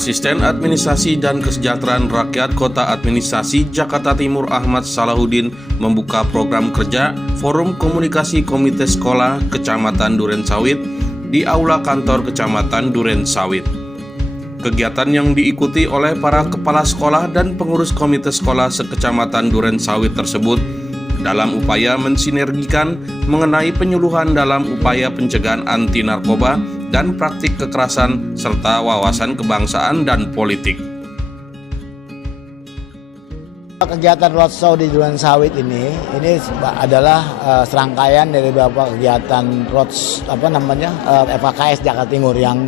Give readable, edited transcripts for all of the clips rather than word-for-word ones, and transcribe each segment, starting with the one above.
Asisten Administrasi dan Kesejahteraan Rakyat Kota Administrasi Jakarta Timur Ahmad Salahuddin membuka program kerja Forum Komunikasi Komite Sekolah Kecamatan Durensawit di Aula Kantor Kecamatan Durensawit. Kegiatan yang diikuti oleh para kepala sekolah dan pengurus komite sekolah sekecamatan Durensawit tersebut dalam upaya mensinergikan mengenai penyuluhan dalam upaya pencegahan anti narkoba dan praktik kekerasan serta wawasan kebangsaan dan politik. Kegiatan roadshow di Durensawit ini adalah serangkaian dari beberapa kegiatan FKKS Jakarta Timur yang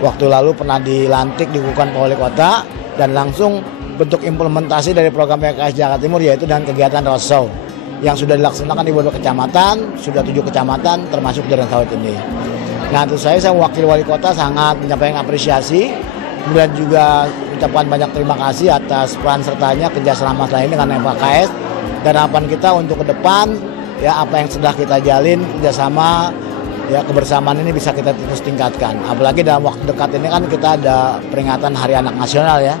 waktu lalu pernah dilantik dilakukan oleh kota dan langsung bentuk implementasi dari program FKKS Jakarta Timur yaitu dengan kegiatan roadshow yang sudah dilaksanakan di beberapa kecamatan, sudah 7 kecamatan termasuk Durensawit ini. Nah, tentu saya wakil wali kota sangat menyampaikan apresiasi, kemudian juga ucapan banyak terima kasih atas peran sertanya kerjasama ini dengan FKKS dan harapan kita untuk ke depan ya apa yang sudah kita jalin kerjasama ya kebersamaan ini bisa kita terus tingkatkan. Apalagi dalam waktu dekat ini kan kita ada peringatan Hari Anak Nasional ya.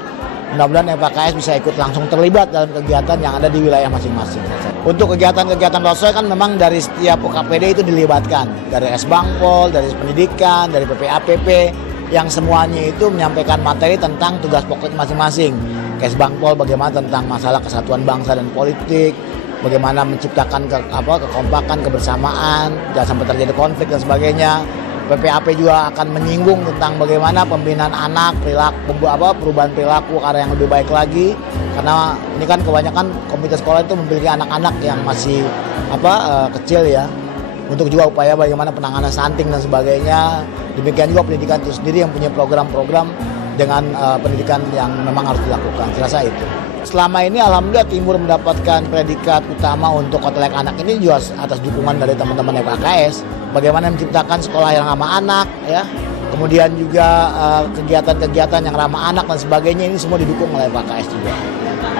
Mudah-mudahan FKKS bisa ikut langsung terlibat dalam kegiatan yang ada di wilayah masing-masing. Untuk kegiatan-kegiatan roadshow kan memang dari setiap OKPD itu dilibatkan. Dari Esbangpol, dari pendidikan, dari PPAPP, yang semuanya itu menyampaikan materi tentang tugas pokok masing-masing. Esbangpol bagaimana tentang masalah kesatuan bangsa dan politik, bagaimana menciptakan kekompakan, kebersamaan, jangan sampai terjadi konflik dan sebagainya. PPAP juga akan menyinggung tentang bagaimana pembinaan anak, perubahan perilaku arah yang lebih baik lagi. Karena ini kan kebanyakan komite sekolah itu memiliki anak-anak yang masih kecil ya. Untuk juga upaya bagaimana penanganan stunting dan sebagainya. Demikian juga pendidikan itu sendiri yang punya program-program dengan pendidikan yang memang harus dilakukan. Saya rasa itu. Selama ini alhamdulillah Timur mendapatkan predikat utama untuk kota layak anak ini juga atas dukungan dari teman-teman FKKS. Bagaimana menciptakan sekolah yang ramah anak ya. Kemudian juga kegiatan-kegiatan yang ramah anak dan sebagainya ini semua didukung oleh FKKS juga.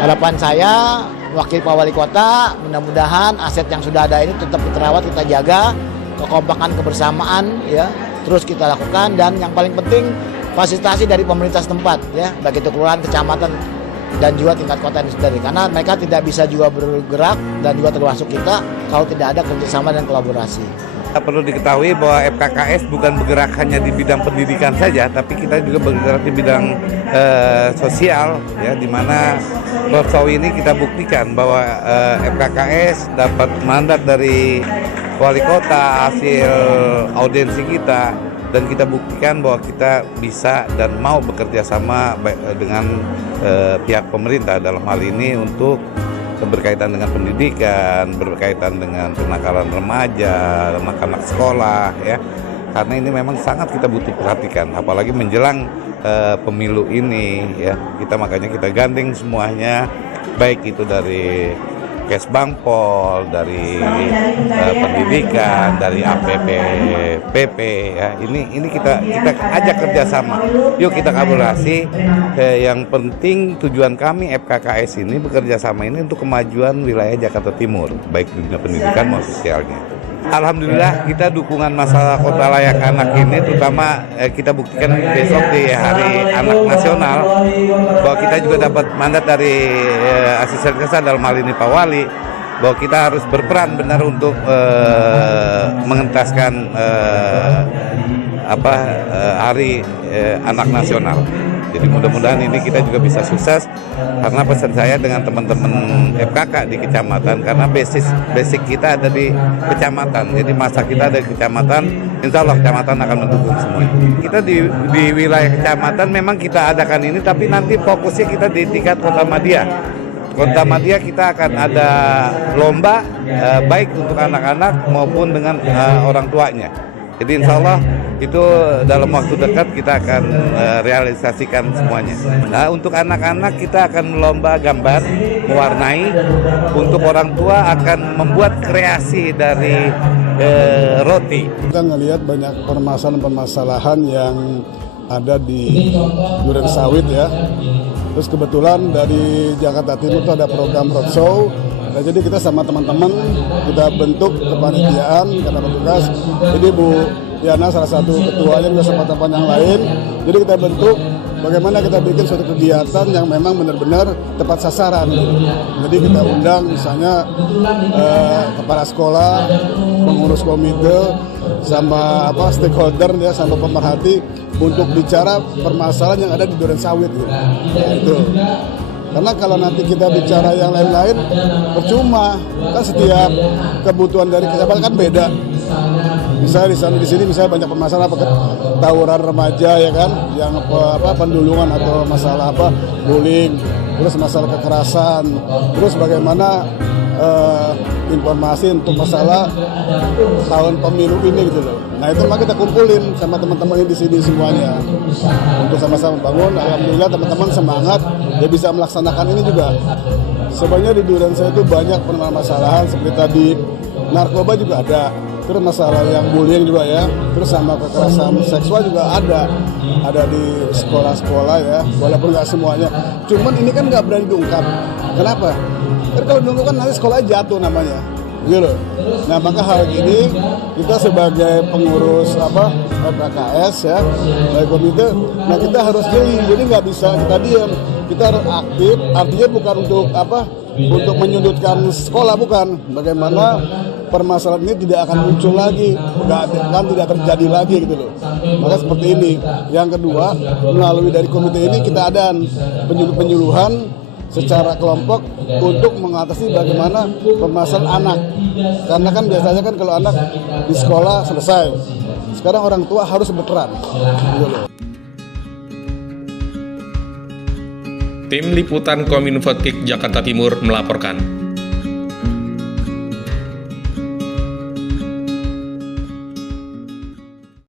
Harapan saya wakil Pak Wali Kota mudah-mudahan aset yang sudah ada ini tetap terawat, kita jaga, kekompakan kebersamaan ya terus kita lakukan dan yang paling penting fasilitasi dari pemerintah setempat ya baik itu kelurahan, kecamatan dan juga tingkat kota ini sendiri karena mereka tidak bisa juga bergerak dan juga termasuk kita kalau tidak ada kerjasama dan kolaborasi. Perlu diketahui bahwa FKKS bukan bergerak hanya di bidang pendidikan saja, tapi kita juga bergerak di bidang sosial, ya, di mana roadshow ini kita buktikan bahwa FKKS dapat mandat dari wali kota hasil audiensi kita, dan kita buktikan bahwa kita bisa dan mau bekerja sama dengan pihak pemerintah dalam hal ini untuk berkaitan dengan pendidikan, berkaitan dengan kenakalan remaja, anak-anak sekolah, ya. Karena ini memang sangat kita butuh perhatikan, apalagi menjelang pemilu ini, ya. Makanya kita gandeng semuanya, baik itu dari Kesbangpol, dari pendidikan, dari APPPP, ya. Ini kita ajak kerjasama. Yuk kita kolaborasi. Yang penting tujuan kami FKKS ini bekerja sama ini untuk kemajuan wilayah Jakarta Timur, baik di dunia pendidikan maupun sosialnya. Alhamdulillah kita dukungan masalah kota layak anak ini terutama kita buktikan besok di Hari Anak Nasional bahwa kita juga dapat mandat dari asisten desa dalam hal ini Pak Wali bahwa kita harus berperan benar untuk mengentaskan Hari Anak Nasional. Jadi mudah-mudahan ini kita juga bisa sukses karena pesan saya dengan teman-teman FKK di kecamatan karena basic kita ada di kecamatan. Jadi masa kita ada di kecamatan, insya Allah kecamatan akan mendukung semuanya. Kita di wilayah kecamatan memang kita adakan ini, tapi nanti fokusnya kita di tingkat Kota Madya. Kota Madya kita akan ada lomba baik untuk anak-anak maupun dengan orang tuanya. Jadi insya Allah itu dalam waktu dekat kita akan realisasikan semuanya. Nah, untuk anak-anak kita akan melomba gambar, mewarnai. Untuk orang tua akan membuat kreasi dari roti. Kita ngelihat banyak permasalahan-permasalahan yang ada di Durensawit ya. Terus kebetulan dari Jakarta Timur itu ada program roadshow. Nah, jadi kita sama teman-teman kita bentuk kepanitiaan karena bertugas. Jadi Bu Yana salah satu ketuanya juga sama teman yang lain. Jadi kita bentuk bagaimana kita bikin suatu kegiatan yang memang benar-benar tepat sasaran. Jadi kita undang misalnya kepala sekolah, pengurus komite, sama stakeholder ya, sama pemerhati untuk bicara permasalahan yang ada di Durensawit gitu. Nah, itu. Karena kalau nanti kita bicara yang lain-lain percuma, kan setiap kebutuhan dari kecamatan kan beda. Misalnya di sini misalnya banyak permasalahan tawuran remaja ya kan, yang pendulungan atau masalah bullying, terus masalah kekerasan, terus bagaimana informasi untuk masalah tahun pemilu ini gitu loh. Nah itu mah kita kumpulin sama teman-teman di sini semuanya untuk sama-sama bangun. Alhamdulillah teman-teman semangat, dia bisa melaksanakan ini juga. Sebenarnya di Durensawit itu banyak permasalahan seperti tadi, narkoba juga ada, terus masalah yang bullying juga ya, terus sama kekerasan seksual juga ada di sekolah-sekolah ya, walaupun nggak semuanya. Cuman ini kan nggak berani diungkap. Kenapa? Kan kalau diungkap kan nanti sekolah jatuh namanya, gitu. Nah maka hal ini kita sebagai pengurus FKKS ya, dari komite, nah kita harus jeli, jadi nggak bisa kita diam, kita harus aktif. Artinya bukan untuk menyudutkan sekolah, bukan. Bagaimana permasalahan ini tidak akan muncul lagi, tidak terjadi lagi gitu loh. Maka seperti ini. Yang kedua, melalui dari komite ini kita ada penyuluhan secara kelompok untuk mengatasi bagaimana permasalahan anak. Karena kan biasanya kan kalau anak di sekolah selesai, sekarang orang tua harus berperan. Tim Liputan Kominfo Jakarta Timur melaporkan.